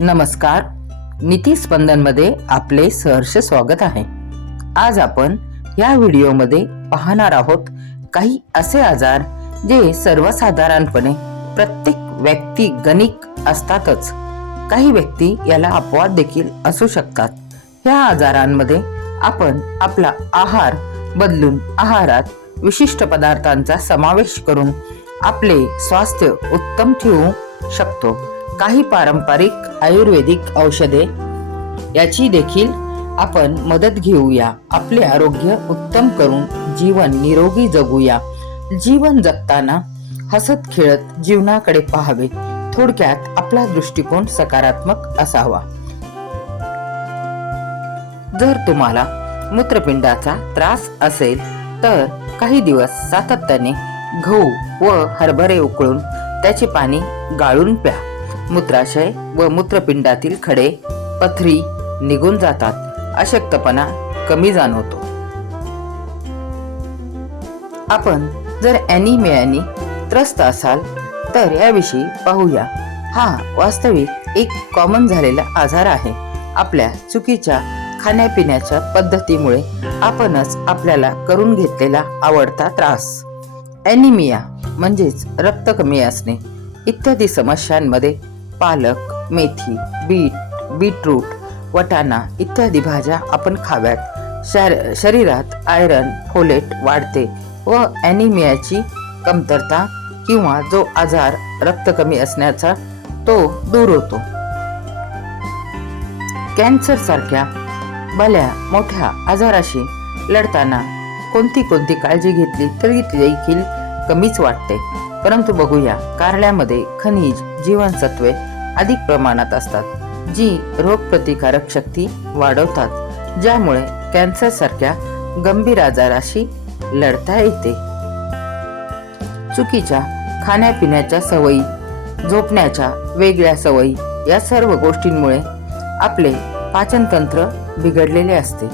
नमस्कार, नीती स्पंदनमध्ये आपले सहर्ष स्वागत आहे. आज आपण या व्हिडिओमध्ये पाहणार आहोत काही असे आजार जे सर्वसाधारणपणे प्रत्येक व्यक्ती गणिक असतातच. काही व्यक्ती याला अपवाद देखील असू शकतात. ह्या आजारांमध्ये आपण आपला आहार बदलून आहारात विशिष्ट पदार्थांचा समावेश करून आपले स्वास्थ्य उत्तम ठेवू शकतो. काही पारंपरिक आयुर्वेदिक औषधे याची देखील आपण मदत घेऊया. आपले आरोग्य उत्तम करून जीवन निरोगी जगूया. जीवन जगताना हसत खेळत जीवनाकडे पाहावे. थोडक्यात आपला दृष्टिकोन सकारात्मक असावा. जर तुम्हाला मूत्रपिंडाचा त्रास असेल तर काही दिवस सातत्याने गहू व हरभरे उकळून त्याचे पाणी गाळून प्या. मूत्राशय व मूत्रपिंडातील खडे, पथरी निघून जातात. अशक्तपणा कमी जाणवतो. आपण जर ॲनिमियाने त्रस्त असाल तर याविषयी पाहूया. हा वास्तविक एक कॉमन झालेला आजार आहे. आपल्या चुकीच्या खाण्यापिण्याच्या पद्धतीमुळे आपणच आपल्याला करून घेतलेला आवडता त्रास. ॲनिमिया म्हणजेच रक्त कमी असणे इत्यादी समस्यांमध्ये पालक, मेथी, बीटरूट, वाटाणा इत्यादी भाज्या आपण खाव्यात. शरीरात आयरन, फोलेट वाढते व ॲनिमियाची कमतरता किंवा जो आजार रक्त कमी असण्याचा तो दूर होतो. कॅन्सर सारख्या भल्या मोठ्या आजाराशी लढताना कोणती काळजी घेतली तरी देखील कमीच वाटते. परंतु बघूया, कारल्यामध्ये खनिज, जीवनसत्वे अधिक प्रमाणात असतात जी रोगप्रतिकारक शक्ती वाढवतात, ज्यामुळे कॅन्सर सारख्या गंभीर आजाराशी लढता येते. चुकीच्या खाण्यापिण्याच्या सवयी, झोपण्याच्या वेगळ्या सवयी या सर्व गोष्टींमुळे आपले पाचनतंत्र बिघडलेले असते.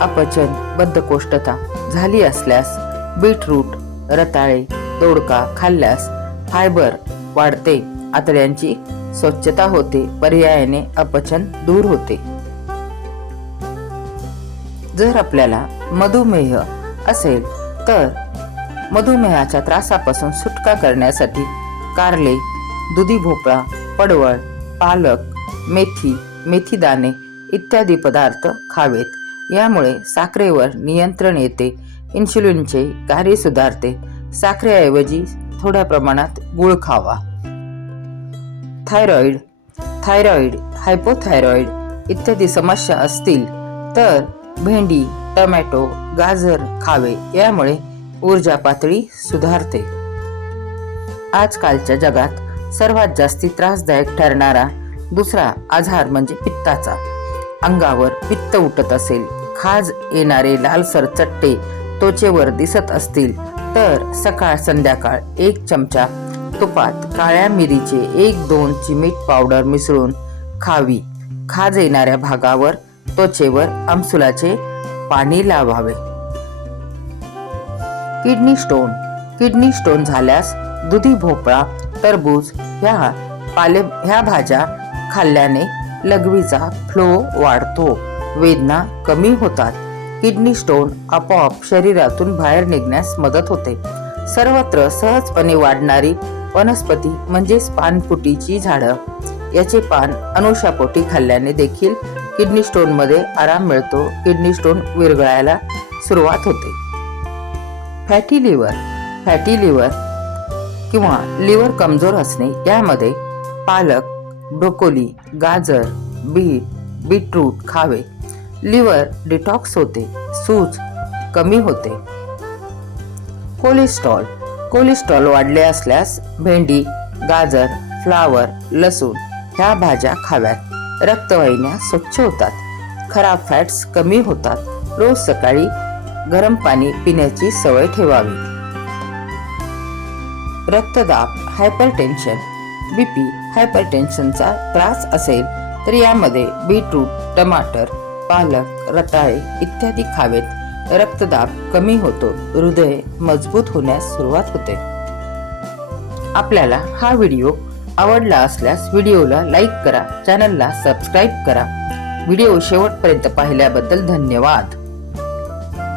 अपचन, बद्धकोष्ठता झाली असल्यास बीटरूट, रताळे, दोडका खाल्ल्यास फायबर वाढते, आतड्यांची स्वच्छता होते, पर्यायाने अपचन दूर होते. जर आपल्याला मधुमेह असेल तर मधुमेहाच्या त्रासापासून सुटका करण्यासाठी कारले, दुधी भोपळा, पडवळ, पालक, मेथी दाणे इत्यादी पदार्थ खावेत. यामुळे साखरेवर नियंत्रण येते. इन्शुलिनचे कार्य सुधारते. साखरेऐवजी थोड्या प्रमाणात गूळ खावा. थायरॉइड, हायपोथायरॉइड इत्यादी समस्या असतील तर भेंडी, टोमॅटो, गाजर खावे. यामुळे ऊर्जा पातळी सुधारते. आजकालच्या जगात सर्वात जास्ती त्रासदायक ठरणारा दुसरा आजार म्हणजे पित्ताचा. अंगावर पित्त उठत असेल, खाज येणारे लालसर चट्टे त्वचेवर दिसत असतील तर सकाळ संध्याकाळ 1 चमचा तुपात काळ्या मिरीचे 1-2 चिमीट पावडर मिसळून खावी. खाज येणाऱ्या भागावर त्वचेवर आमसुलाचे पाणी लावावे. किडनी स्टोन झाल्यास दुधी भोपळा, टरबूज ह्या भाज्या खाल्ल्याने लघवीचा फ्लो वाढतो, वेदना कमी होतात. किडनी स्टोन आपोआप शरीरातून बाहेर निघण्यास मदत होते. सर्वत्र सहजपणे वाढणारी वनस्पती म्हणजेच पानफुटीची झाडं. याचे पान अनुशापोटी खाल्ल्याने देखील किडनी स्टोन मध्ये आराम मिळतो. किडनी स्टोन विरघळायला सुरुवात होते. फॅटी लिव्हर किंवा लिव्हर कमजोर असणे यामध्ये पालक, ब्रोकोली, गाजर, बीटरूट खावे. लिव्हर डिटॉक्स होते, सूज कमी होते. कोलेस्ट्रॉल वाढले असल्यास भेंडी, गाजर, फ्लावर, लसूण ह्या भाज्या खाव्यात. रक्तवाहिन्या स्वच्छ होतात. खराब फॅट्स कमी होतात. रोज सकाळी गरम पाणी पिण्याची सवय ठेवावी. रक्तदाब, हायपरटेन्शन, बीपी, हायपरटेन्शनचा त्रास असेल तर यामध्ये बीटरूट, टमाटर, पालक, रताळे इत्यादी खावेत. रक्तदाब कमी होतो. हृदय मजबूत होण्यास सुरुवात होते. आपल्याला हा व्हिडिओ आवडला असल्यास व्हिडिओला लाईक करा, चॅनलला सबस्क्राईब करा. व्हिडिओ शेवटपर्यंत पाहिल्याबद्दल धन्यवाद.